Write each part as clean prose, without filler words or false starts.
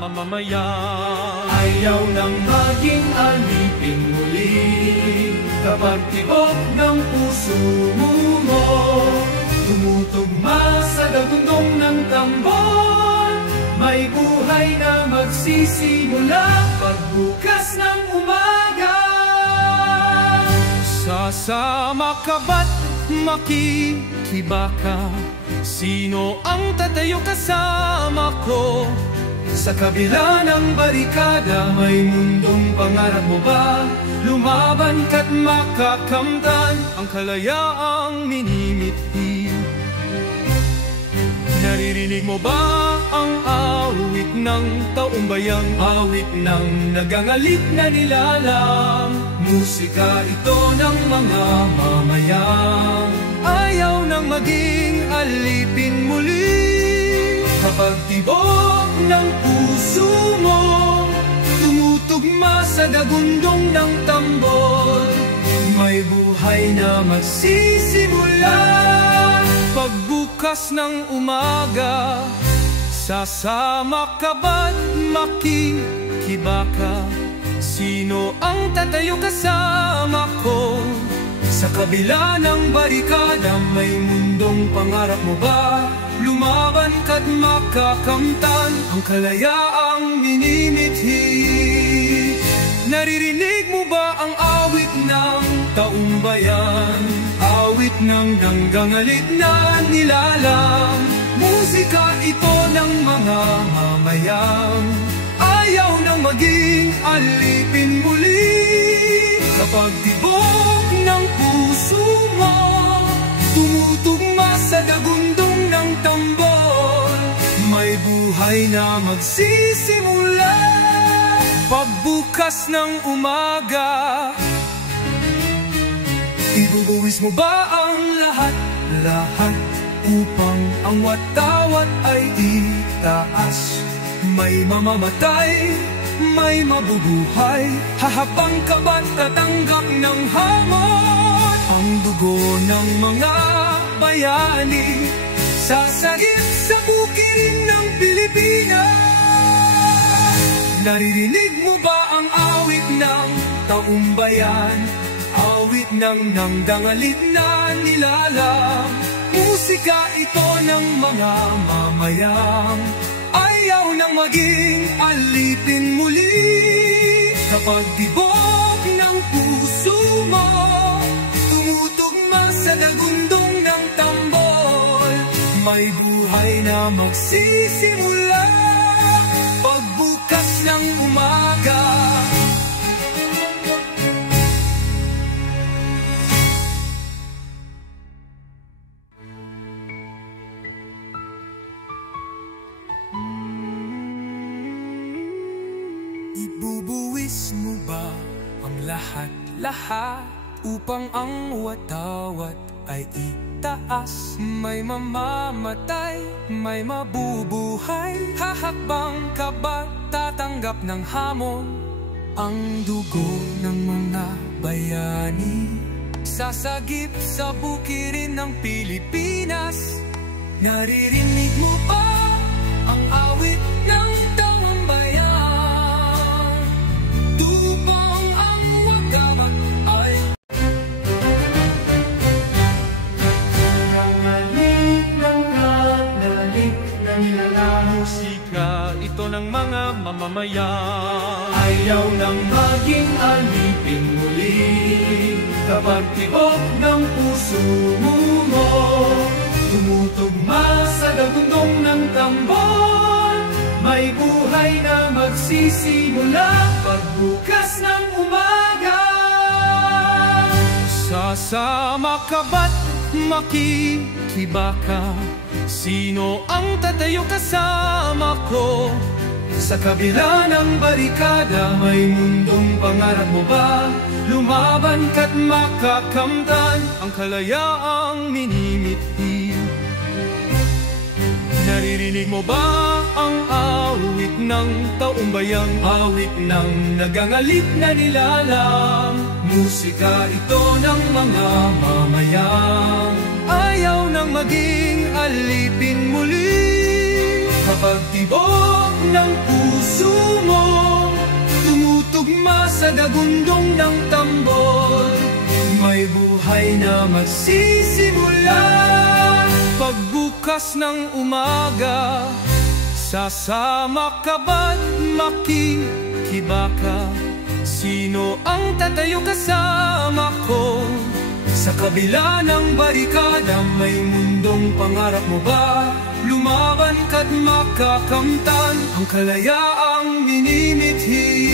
mamamayan. Ayaw nang maging alipin muli kapag tibok ng puso mo tumutugma sa dagundong ng tambon. May buhay na magsisimula pagbukas ng umaga. Sasama ka ba't makikibaka? Sino ang tatayo kasama ko? Sa kabila ng barikada, may mundong pangarap mo ba? Lumaban ka't makakamtan ang kalayaang minimithi. Naririnig mo ba ang awit ng taumbayang? Awit ng nagangalit na nilalang, musika ito ng mga mamayang ayaw nang maging alipin muli. Kapag tibok ng puso mo tumutugma sa dagundong ng tambol, may buhay na magsisimula pagbukas ng umaga. Sasama ka ba't makikibaka? Sino ang tatayo kasama ko? Sa kabila ng barikada, may mundong pangarap mo ba? Lumaban ka't makakamtan ang kalayaang minimithi. Naririnig mo ba ang awit ng taumbayan? Awit ng nanggangalit na nilalang, musika ito ng mga mamayang ayaw nang maging alipin muli. Kapag tibok ng puso mo tumutugma sa dagundong ng tambol, may buhay na magsisimula pagbukas ng umaga. Ibubuwis mo ba ang lahat upang ang watawat ay itaas? May mamamatay, may mabubuhay. Hahabang ka ba't tatanggap ng hamon? Ang dugo ng mga bayani sasagip sa bukirin ng Pilipinas. Naririnig mo ba ang awit ng taumbayan? Awit ng nangdangalit na nilalang, musika ito ng mga mamayang ayaw nang maging alipin muli. Kapag tibok ng puso mo tumutugma sa dagundong ng tambol, may buhay na magsisimula pagbukas ng umaga. Ibubuwis mo ba ang lahat upang ang watawat ay itaas? May mamamatay, may mabubuhay. Hahakbang ka ba tatanggap ng hamon? Ang dugo ng mga bayani sasagip sa bukirin ng Pilipinas. Naririnig mo ba ang awit ng taumbayan? Tubong ang wagamat ay nangalik na nilalang, musika ito ng mga mamamayan. ayaw nang maging alipin muli. Kapag tibok ng puso mo tumutugma sa dagundong ng tambol, may buhay na magsisimula pagbukas ng umaga. Sasama ka ba't makikibaka? Sino ang tatayo kasama ko? Sa kabila ng barikada, may mundong pangarap mo ba? Lumaban ka't makakamtan ang kalayaang minimithi. Naririnig mo ba ang awit ng taumbayang? Awit ng nagangalit na nilalang, musika ito ng mga mamayang ayaw nang maging alipin muli. Kapag tibok ng puso puso mo, tumutugma sa dagundong ng tambol. May buhay na magsisimula. Pagbukas ng umaga, sasama ka ba't makikibaka? Sino ang tatayo kasama ko? Sa kabila ng barikada, may mundong pangarap mo ba? Lumaban ka't makakamtan ang kalayaang minimithi.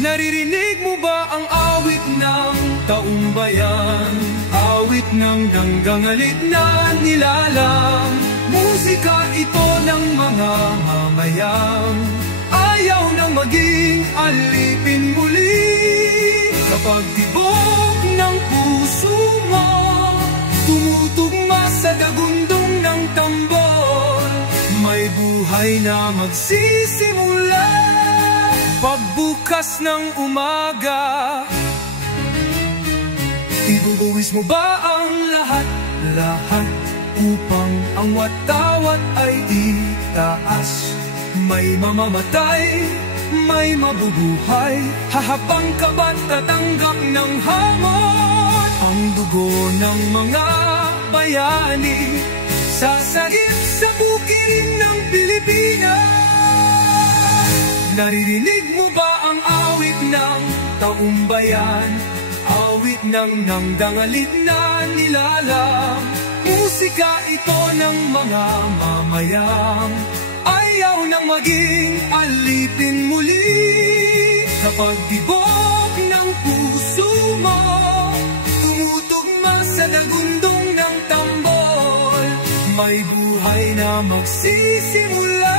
Naririnig mo ba ang awit ng taumbayan? Awit ng ganggangalit na nilalang. Musika ito ng mga mamayang ayaw nang maging alipin muli. Kapag tibok ng puso mo, tumutugma sa dagundong ng tambol, may buhay na magsisimula. Pagbukas ng umaga, ibubuwis mo ba ang lahat-lahat upang ang watawat ay itaas? May mamamatay, may mabubuhay, hahabang ka ba't tatanggap ng hamon? Ang dugo ng mga bayani sasagip sa bukirin ng Pilipinas. Naririnig mo ba ang awit ng taumbayan? Awit ng nangdangalit na nilalang. Musika ito ng mga mamayang ayaw nang maging alipin muli. Kapag tibok ng puso mo, tumutugma sa dagundong ng tambol, may buhay na magsisimula.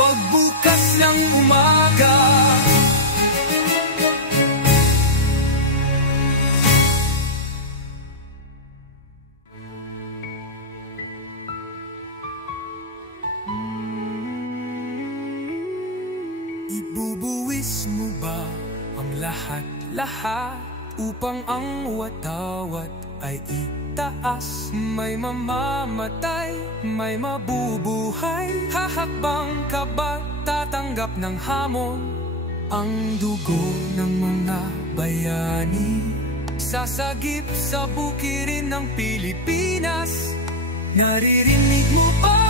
Pagbukas ng umaga, ibubuwis mo ba ang lahat-lahat upang ang watawat ay itaas? May mamamatay, may mabubuhay, hahakbang ka ba tatanggap ng hamon? Ang dugo ng mga bayani sasagip sa bukirin ng Pilipinas. Naririnig mo ba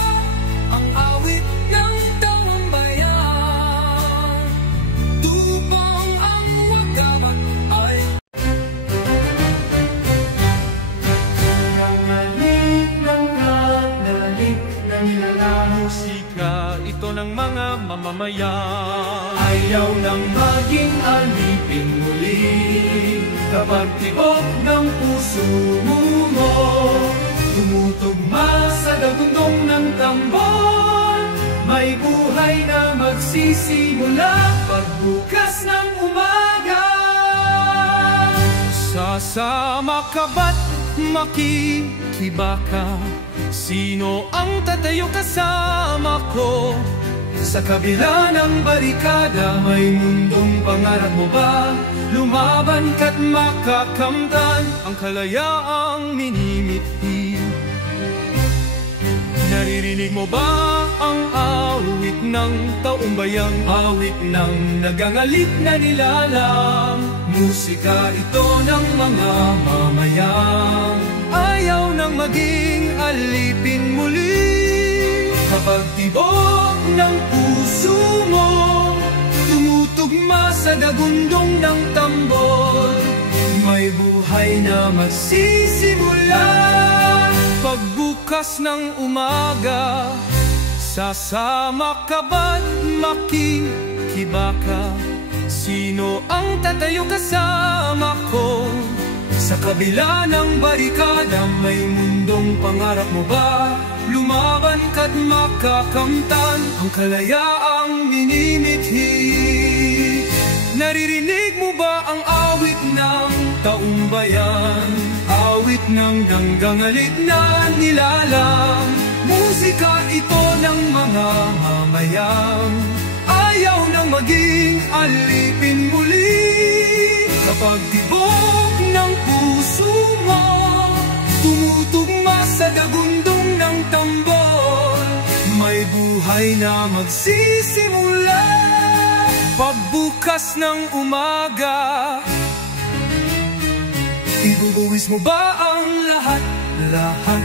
ang awit ng taumbayan? Tupang ang wagamat ay nangalik ng nilalang. Musika ito ng mga mamamayan ayaw nang maging alipin muli. Kapag tibok ng puso mo, tumutugma sa dagundong ng tambol, may buhay na magsisimula. Pagbukas ng umaga, sasama ka ba't makikibaka? Sino ang tatayo kasama ko? Sa kabila ng barikada, may mundong pangarap mo ba? Lumaban ka't makakamtan ang kalayaang minimithi. Naririnig mo ba ang awit ng taumbayang? Awit ng nagangalit na nilalang. Musika ito ng mga mamayang ayaw nang maging alipin muli. Kapag tibok ng puso mo, tumutugma sa dagundong ng tambol, may buhay na magsisimula. Pagbukas ng umaga, sasama ka ba't makikibaka? Sino ang tatayo kasama ko? Sa kabila ng barikada, may mundong pangarap mo ba? Lumaban ka't makakamtan ang kalayaang minimithi. Naririnig mo ba ang awit ng taumbayan? Awit ng ganggangalit na nilalang. Musika ito ng mga mamayang ayaw nang maging alipin muli. Kapag tibok ng puso mo, tumutugma sa dagundong ng tambol, may buhay buhay na magsisimula. Pagbukas ng umaga, ibubuwis mo ba ang lahat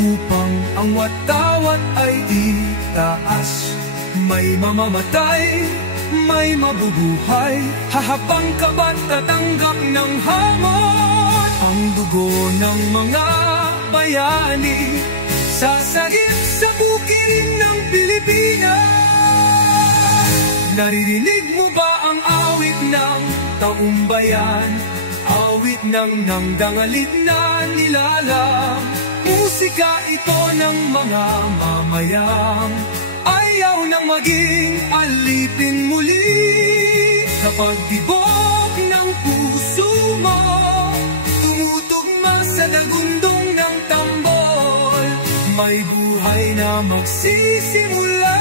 upang ang watawat ay itaas? May mamamatay, may mabubuhay, hahabang ka ba't tatanggap ng hamon? Ang dugo ng mga bayani sasagip sa bukirin ng Pilipinas. Naririnig mo ba ang awit ng taumbayan? Awit ng nangdangalit na nilalang. Musika ito ng mga mamayang ayaw nang maging alipin muli. Kapag tibok ng puso mo tumutugma sa dagundong ng tambol, may buhay na magsisimula.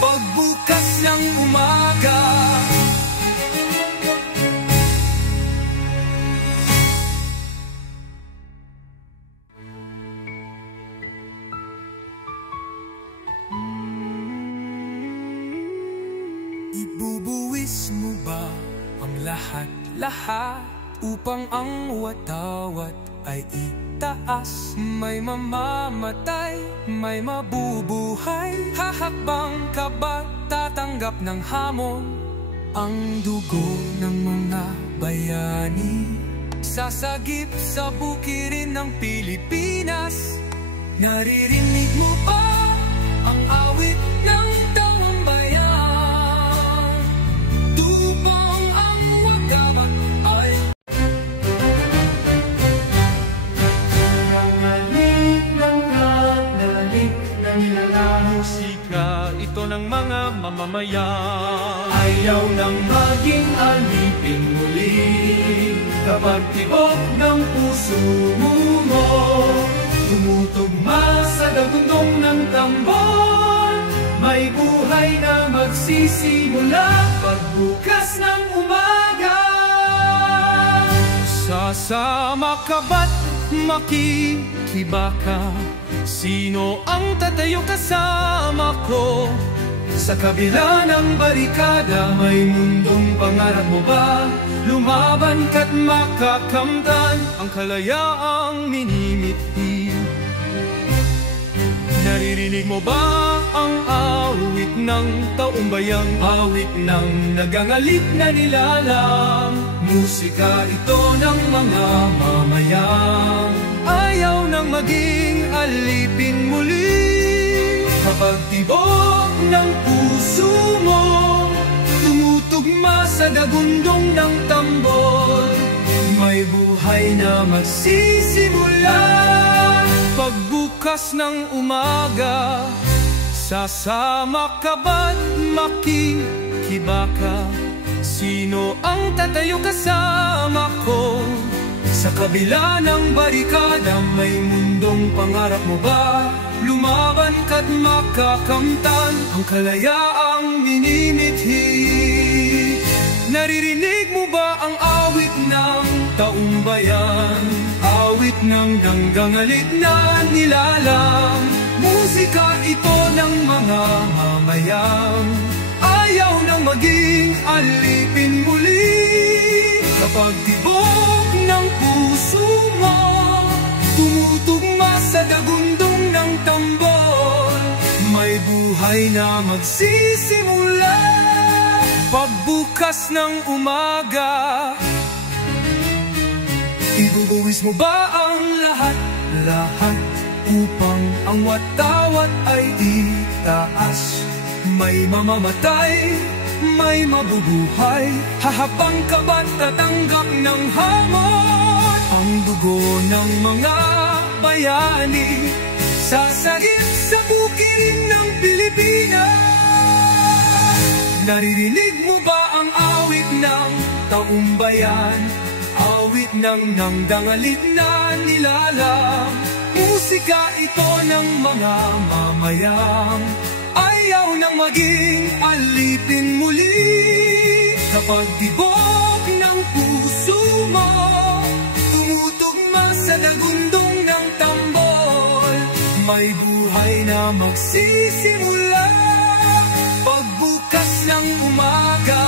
Pagbukas ng umaga, ibubuwis mo ba ang lahat upang ang watawat ay itaas? May mamamatay, may mabubuhay, hahakbang ka ba tatanggap ng hamon? Ang dugo ng mga bayani sasagip sa bukirin ng Pilipinas. Naririnig mo ba ang awit ng taumbayan? Tubong ang wagamat ay nangalit ng nilalang. musika ito ng mga mamamayan. Ayaw nang maging alipin muli. Kapag tibok ng puso mo tumutugma sa dagundong ng tambol, may buhay na magsisimula. Pagbukas ng umaga, Sasama ka ba't makikibaka? Sino ang tatayo kasama ko? sa kabila ng barikada, may mundong pangarap mo ba? Lumaban ka't makakamtan Ang kalayaang minimithi. Naririnig mo ba ang awit ng taumbayang? awit ng nagangalit na nilalang. Musika ito ng mga mamayang Ayaw nang maging alipin muli. kapag tibok ng puso mo tumutugma sa dagundong ng tambol, may buhay na magsisimula. Pagbukas ng umaga, sasama ka ba't makikibaka? Sino ang tatayo kasama ko? Sa kabila ng barikada, may mundong pangarap mo ba? Lumaban ka't makakamtan ang kalayaang minimithi. Naririnig mo ba ang awit ng taumbayan? Awit ng nanggangalit na nilalang. Musika ito ng mga mamayang ayaw nang maging alipin muli. Kapag tibok ng puso mo tumutugma sa dagundong ng tambol, may buhay na magsisimula. Pagbukas ng umaga, ibubuwis mo ba ang lahat upang ang watawat ay itaas? May mamamatay, may mabubuhay, hahabang ka ba't tatanggap ng hamon? Ang dugo ng mga bayani sasagip sa bukirin ng Pilipinas. Naririnig mo ba ang awit ng taumbayan? Awit ng nangdangalit na nilalang. Musika ito ng mga mamayang ayaw nang maging alipin muli. Kapag tibok ng puso mo tumutugma sa dagundong ng tambol, may buhay na na magsisimula pagbukas ng umaga.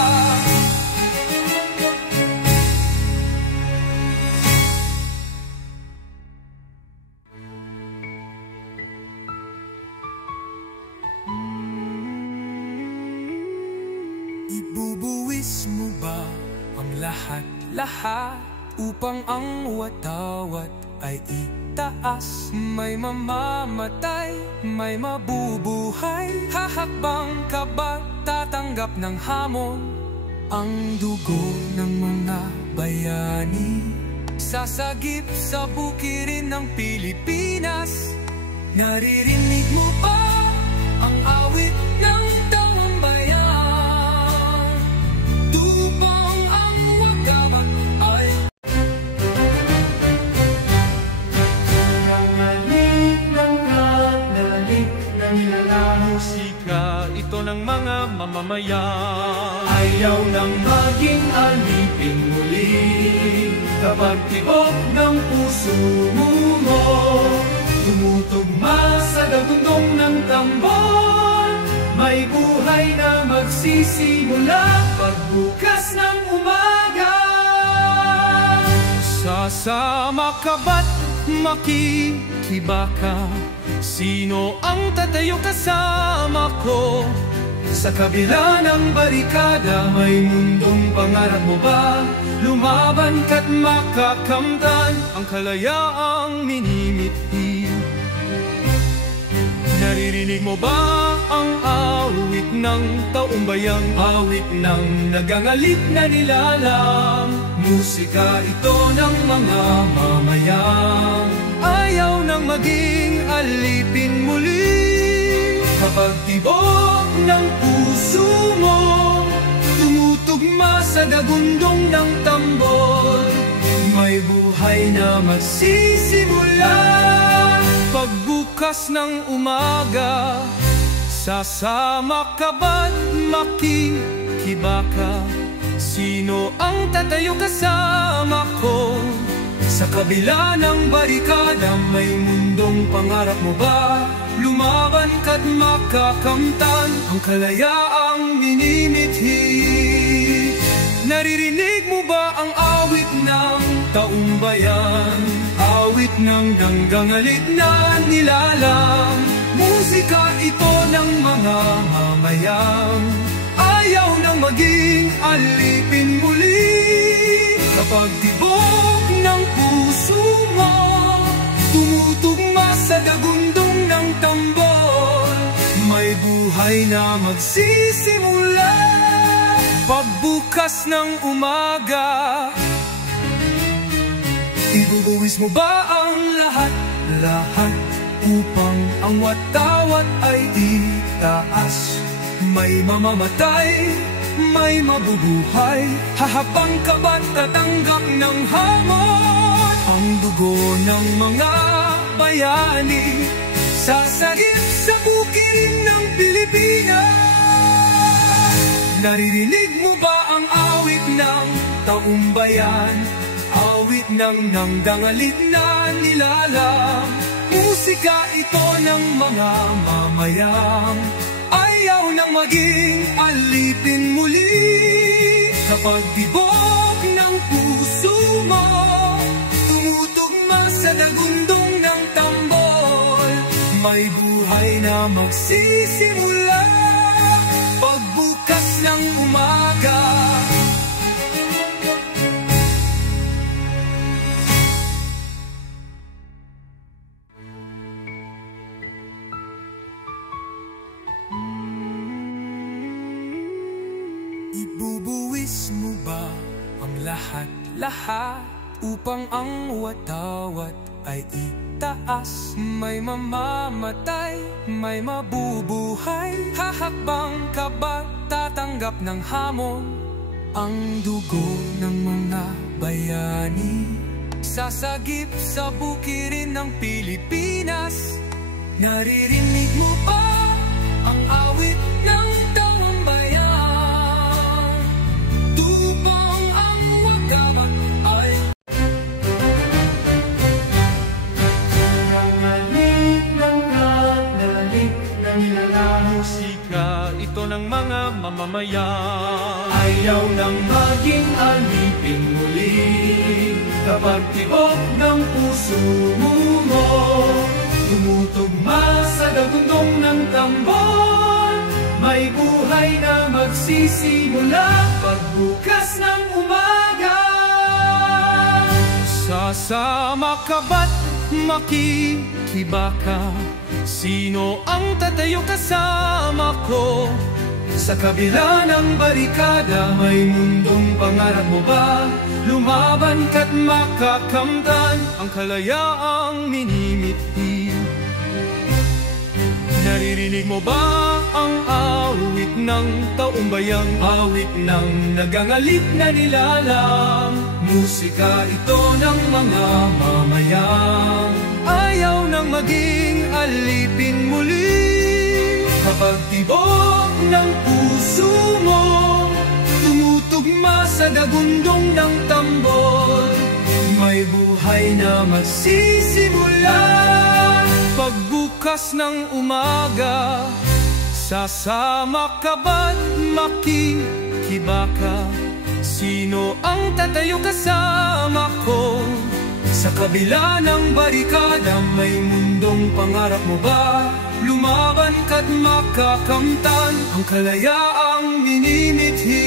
Ibubuwis mo ba ang lahat-lahat upang ang watawat ay itaas? May mamamatay, may mabubuhay. Hahakbang ka ba, tatanggap ng hamon ang dugo ng mga bayani? Sasagip sa bukirin ng Pilipinas. Naririnig mo ba ang awit ng taong bayan? Tupang ang wagabat ay nangalik ng nalalik na nilalang. Musika ito ng mga mamamayan. Ayaw nang maging alipin muli kapag tibok ng puso mo tumutugma sa dagundong ng tambon. May buhay na magsisimula pagbukas ng umaga. Sasama ka ba't makikibaka? Sino ang tatayo kasama ko? Sa kabila ng barikada, may mundong pangarap mo ba? Lumaban ka't makakamtan Ang kalayaang minimithi. Naririnig mo ba ang awit ng taumbayang? awit ng nagangalit na nilalang. Musika ito ng mga mamayan. Ayaw nang maging alipin muli Kapag tibok ng puso mo tumutugma sa dagundong ng tambol, may buhay na magsisimula pagbukas ng umaga. Sasama ka ba't makikibaka? Sino ang tatayo kasama ko? Sa kabila ng barikada, may mundong pangarap mo ba? Lumaban ka't makakamtan ang kalayaang minimithi. Naririnig mo ba ang awit ng Taumbayan, awit ng nanggangalit na nilalang. Musika ito ng mga mamayan. ayaw nang maging alipin muli? Kapag tibok ng puso mo tumutugma sa dagundong ng tambol, may buhay na magsisimula Pagbukas ng umaga. Ibubuwis mo ba ang lahat-lahat upang ang watawat ay itaas? May mamamatay, may mabubuhay. Hahabang ka ba't tatanggap ng hamon ang dugo ng mga bayani? Sasagip sa bukirin ng Pilipinas. Naririnig mo ba ang awit ng taumbayan? Awit ng nangdangalit na nilalang. Musika ito ng mga mamayan. Ayaw nang maging alipin muli. Kapag tibok ng puso mo tumutugma sa dagundong ng tambol, may buhay na magsisimula pagbukas ng umaga. Ibubuwis mo ba ang lahat-lahat upang ang watawat ay itaas? May mamamatay, may mabubuhay. Hahakbang ka ba, tatanggap ng hamon ang dugo ng mga bayani? Sasagip sa bukirin ng Pilipinas. Naririnig mo ba ang awit ng taong bayan? Tupang ang wagabat ay nangalik ng nalalik mamamayan. Ayaw nang maging alipin muli kapag tibok ng puso mo tumutugma sa dagundong ng tambon. May buhay na magsisimula pagbukas ng umaga. Sasama ka ba't makikibaka? Sino ang tatayo kasama ko? Sa kabila ng barikada, may mundong pangarap mo ba? Lumaban ka't makakamtan ang kalayaang minimithi. Naririnig mo ba ang awit ng taumbayang? Awit ng nagangalip na nilalang, musika ito ng mga mamayang ayaw nang maging alipin muli. Kapag tibok ng puso mo tumutugma sa dagundong ng tambol, may buhay na magsisimula pagbukas ng umaga. Sasama ka ba't makikibaka? Sino ang tatayo kasama ko? Sa kabila ng barikada, may mundong pangarap mo ba? Lumaban ka't makakamtan ang kalayaang minimithi.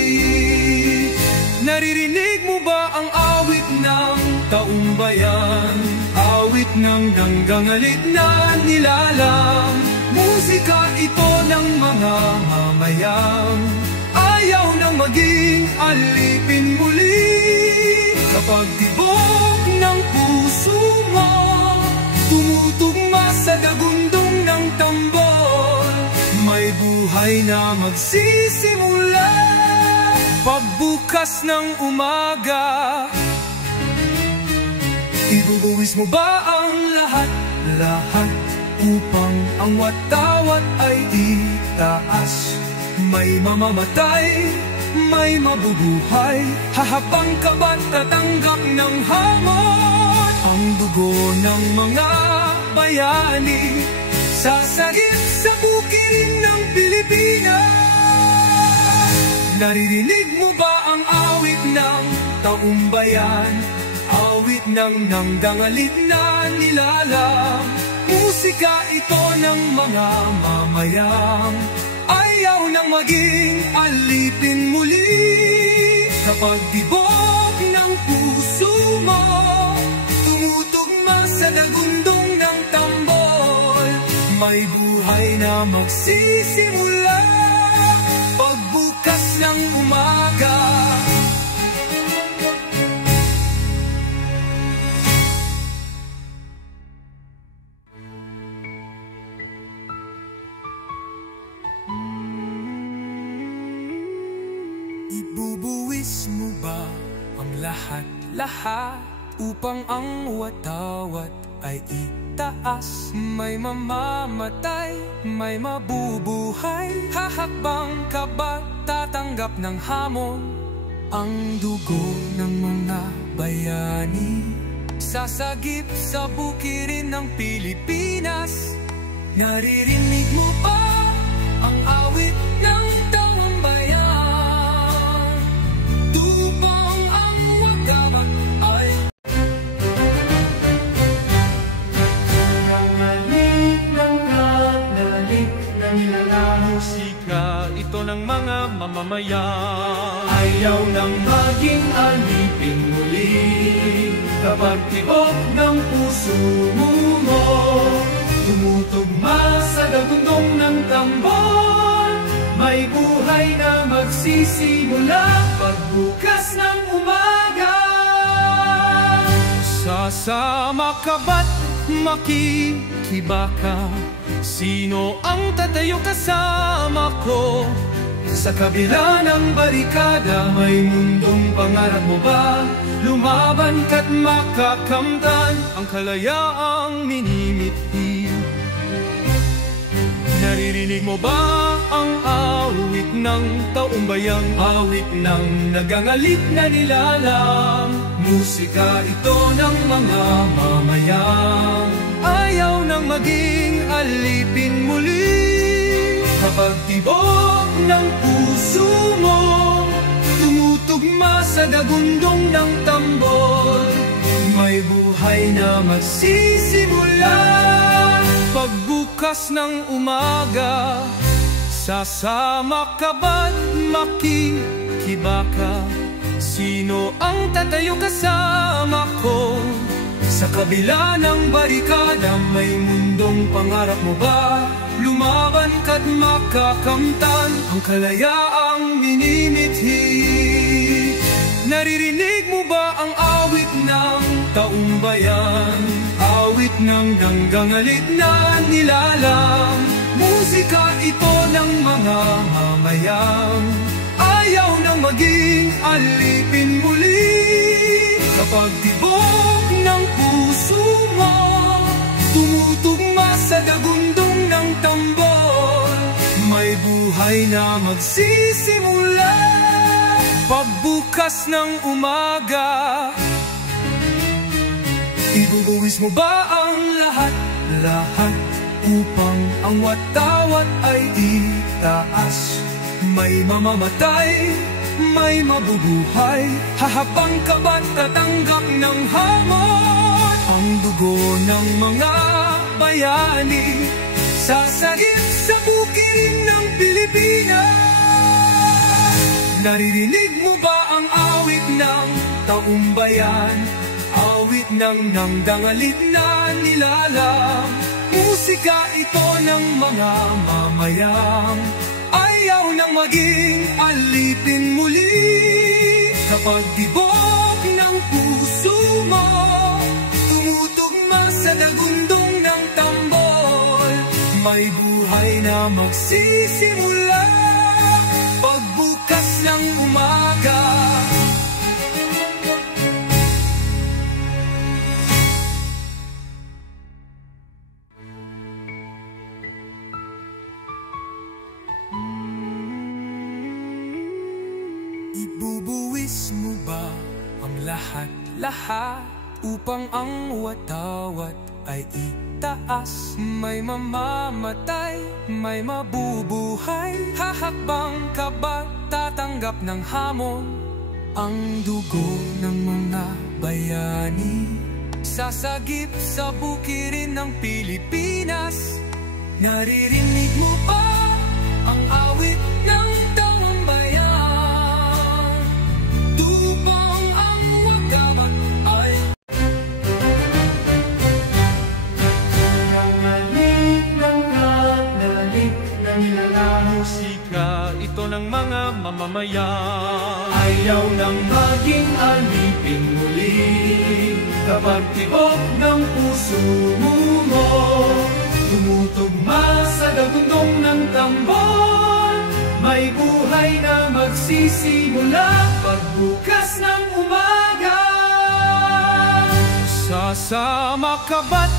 Naririnig mo ba ang awit ng taumbayan? Awit ng nanggangalit na nilalang, musika ito ng mga mamayang ayaw nang maging alipin muli. Kapag tibok ng puso mo tumutugma sa dagundong ng tambol, may buhay na magsisimula pagbukas ng umaga. Ibubuwis mo ba ang lahat upang ang watawat ay itaas? May mamamatay, may mabubuhay, hahabang ka ba't tatanggap ng hamon? Ang dugo ng mga bayani sasagip sa bukirin ng Pilipinas. Naririnig mo ba ang awit ng taumbayan? Awit ng nanggangalit na nilalang, musika ito ng mga mamayang ayaw nang maging alipin muli. Kapag tibok ng puso mo tumutugma sa dagundong ng tambol, may buhay na magsisimula pagbukas ng umaga. Ibubuwis mo ba ang lahat upang ang watawat ay itaas? May mamamatay, may mabubuhay, hahakbang ka ba tatanggap ng hamon? Ang dugo ng mga bayani sasagip sa bukirin ng Pilipinas. Naririnig mo ba ang awit ng taumbayan? Tubong ang wagaman ay nangalik na nilalang, musika ito ng mga mamamayan ayaw nang maging alipin muli. Kapag tibok ng puso mo tumutugma sa dagundong ng tambol, may buhay na magsisimula pagbukas ng umaga. Sasama ka ba't makikibaka? Sino ang tatayo kasama ko? Sa kabila ng barikada, may mundong pangarap mo ba? Lumaban ka't makakamtan ang kalayaang minimithi. Naririnig mo ba ang awit ng taumbayang? Awit ng nagangalip na nilalang, musika ito ng mga mamayang ayaw nang maging alipin muli. Kapag tibok ng puso puso mo, tumutugma sa dagundong ng tambol. May buhay na magsisimula. Pagbukas ng umaga, sasama ka ba't makikibaka? Sino ang tatayo kasama ko? Sa kabila ng barikada, may mundong pangarap mo ba? Lumaban ka't makakamtan ang kalayaang minimithi. Naririnig mo ba ang awit ng taumbayan? Awit ng ganggangalit na nilalang. Musika ito ng mga mamayang ayaw nang maging alipin muli. Kapag tibok ng puso mo, tumutugma sa dagundong ng tambol, may buhay na magsisimula. Pagbukas ng umaga, ibubuwis mo ba ang lahat-lahat upang ang watawat ay itaas? May mamamatay, may mabubuhay, hahabang ka ba't tatanggap ng hamon? Ang dugo ng mga bayani sasagip sa bukirin ng Pilipinas. Naririnig mo ba ang awit ng taumbayan? Awit ng nangdangalit na nilalang. Musika ito ng mga mamayang ayaw nang maging alipin muli. Kapag tibok ng puso mo, tumutugma sa dagundong ng tambol, may buhay na magsisimula. Pagbukas ng umaga, ibubuwis mo ba ang lahat-lahat upang ang watawat ay itaas? May mamamatay, may mabubuhay, hahakbang ka ba tatanggap ng hamon? Ang dugo ng mga bayani sasagip sa bukirin ng Pilipinas. Naririnig mo ba ang awit ng taumbayan? Tupang ang wagamat ay nangalik ng nilalang. Musika ito ng mga mamamayan ayaw nang maging alipin muli. Kapag tibok ng puso mo, tumutugma sa dagundong ng tambol, may buhay na magsisimula. Pagbukas ng umaga, sasama ka ba't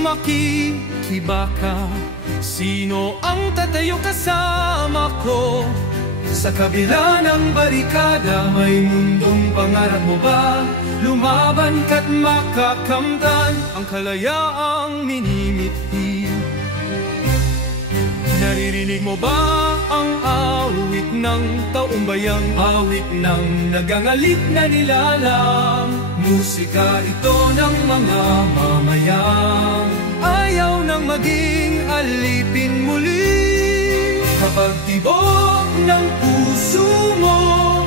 makikibaka? Sino ang tatayo kasama ko? Sa kabila ng barikada, may mundong pangarap mo ba? Lumaban ka't makakamtan ang kalayaang minimithi. Naririnig mo ba ang awit ng taumbayang? Awit ng nagangalit na nilalang. Musika ito ng mga mamayang ayaw nang maging alipin muli. Kapag tibok ng puso mo,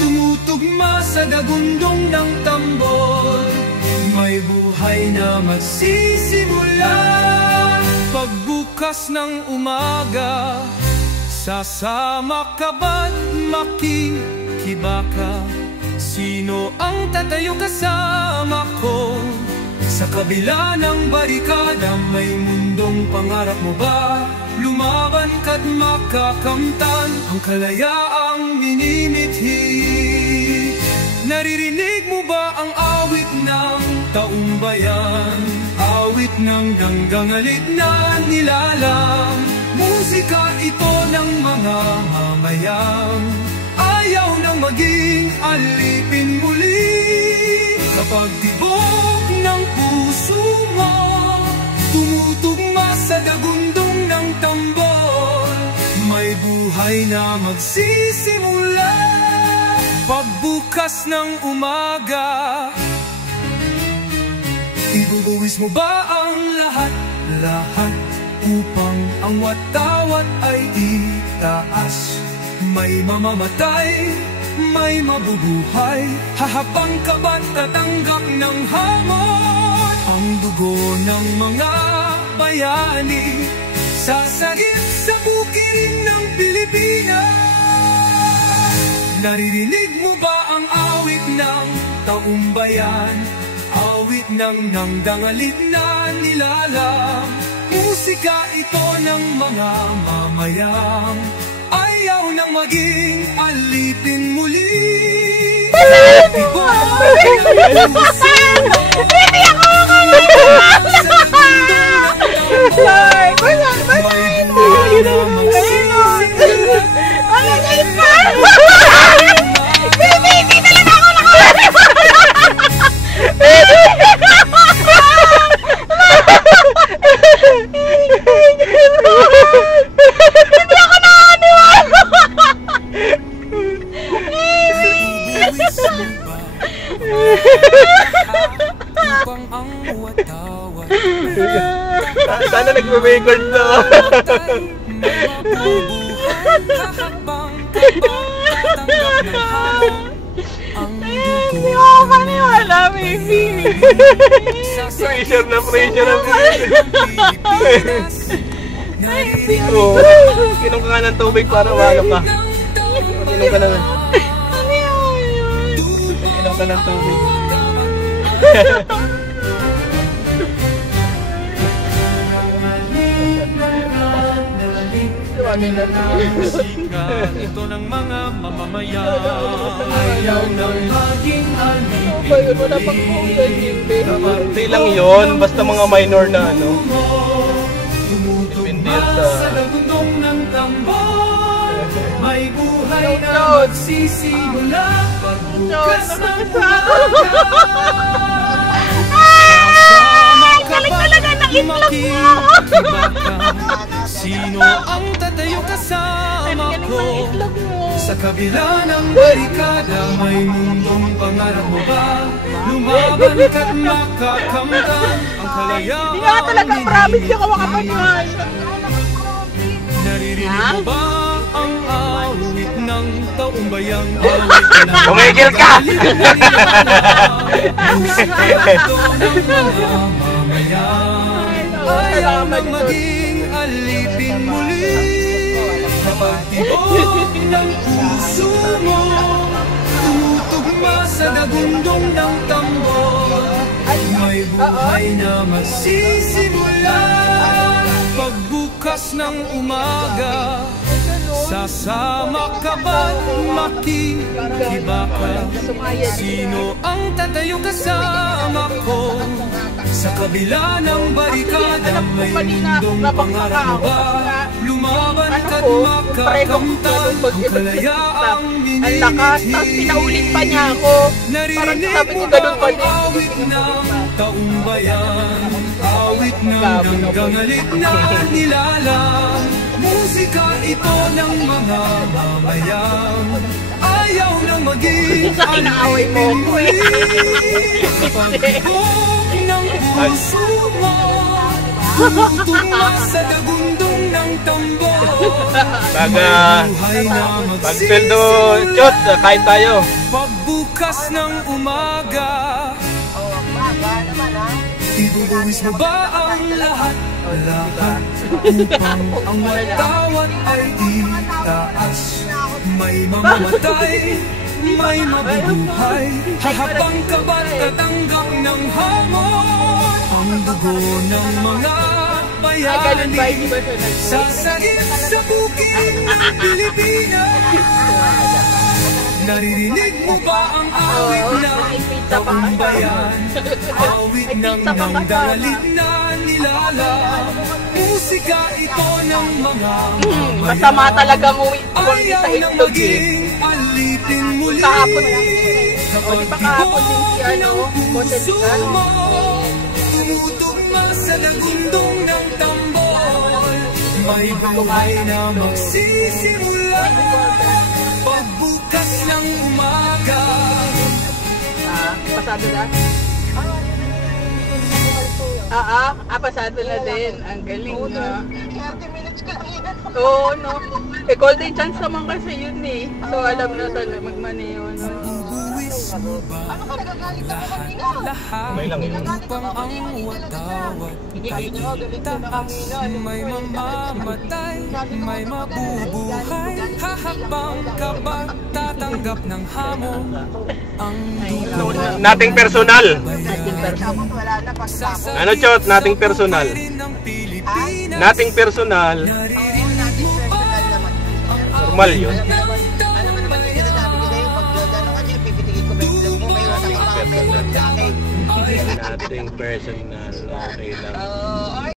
tumutugma sa dagundong ng tambol, may buhay na magsisimula. Pagbukas ng umaga, sasama ka ba't makikibaka? Sino ang tatayo kasama ko? Sa kabila ng barikada, may mundong pangarap mo ba? Lumaban ka't makakamtan ang kalayaang minimithi. Naririnig mo ba ang awit ng taumbayan? Awit ng ganggangalit na nilalang. Musika ito ng mga mamayang ayaw nang maging alipin muli. Kapag tibok ng puso mo, tumutugma sa dagundong ng tambol, may buhay buhay na magsisimula. Pagbukas ng umaga, ibubuwis mo ba ang lahat upang ang watawat ay itaas? May mamamatay, may mabubuhay, hahabang ka ba't tatanggap ng hamon? Ang dugo ng mga bayani sasagip sa bukid ng Pilipinas. Naririnig mo ba ang awit ng taumbayan? Awit ng nangdangalit na nilalang. Musika ito ng mga mamayang ayaw nang maging alipin muli. Ibo ang puso mo. Hindi ako Lord, basahin mo. Hindi talaga ako sana nagme-record na. Hindi ako maniwala, baby. Pressure na pressure. Oo. Inom ka nga ng tubig para walo ka. Inom ka na. Inom ka ng tubig. Musika ito ng mga mamamayan ayaw nang maging alipin muli. Hindi lang yun, basta mga minor na ano. Depende Sa lagundong ng tambol, may buhay na magsisimula. Pagbukas ng umaga, Galing talaga ng itlog mo. sino ang tatayo kasama ko? Itlog mo. Sa kabila ng barikada, may mundong pangarap mo ba? Lumaban ka't makakamtan ang kalayaan. Hindi nga talaga promise yung makapaniwala. Naririnig mo ba ang awit ng taumbayang awit na Tumigil ka! musika ito ng mga mamayan ayaw nang maging alipin muli. Kapag tibok ng puso mo tumutugma sa dagundong ng tambol, may buhay na magsisimula. Pagbukas ng umaga, sasama ka ba't makikibaka? Sino ang tatayo kasama ko? Sa kabila ng barikada, may mundong pangarap mo ba? Lumaban ka't makakamtan ang kalayaang Ang lakas, tapos pinaulit pa niya ako. Narinig sabi mo niya, ba ganun pa ang din. awit ng taumbayan? Awit ng nanggangalit na nilalang. Musika ito ng mga mamayan ayaw nang maging Inaaway mo alipin ko muli. Sa pagtibok ng puso mo tumutugma sa dagundong ng tambol, Pag sweldo, chot, kain tayo. pagbukas ng umaga, ibubuwis mo ba ang lahat upang ang watawat ay itaas? May mamamatay, may mabubuhay, hahabang ka ba't tatanggap ng hamon? Ang dugo ng mga bayani sasagip sa bukid ng Pilipinas. Naririnig mo ba ang awit ng taumbayan? Awit ng nangdangalit na nilalang. Musika ito ng mga Masama talaga mo ayaw sa nang itlog eh. maging alipin muli. Kahapon na. Kapag Di ba kahapon din si ng puso Content mo tumutugma sa lagundong ng tambol, May buhay na magsisimula pagbukas ng umaga. Pasado na? Pasado na din. Ang galing na. 30 minutes ka lang yan. Oo, no. Eh, golden chance naman kasi yun eh. So, alam na talaga magmaneho, no. Ano ka nagagalit ako kanina? May lang yun. Upang ang watawat ay itaas. May mamamatay, may mabubuhay. Hahapang ka ba tatanggap ng hamon? Ang dulo Nating personal. Tapos wala na pagkatapos. Ano, Chot? Nating personal. ng Pilipinas. Nating personal. Natin personal naman. Normal yun. Ano mo naman yung sinasabi ko sa'yo? Pag Jordan ako kasi pipitigil ko ba yung vlog mo? May wala ka pa sa akin. Nating personal. Okay lang.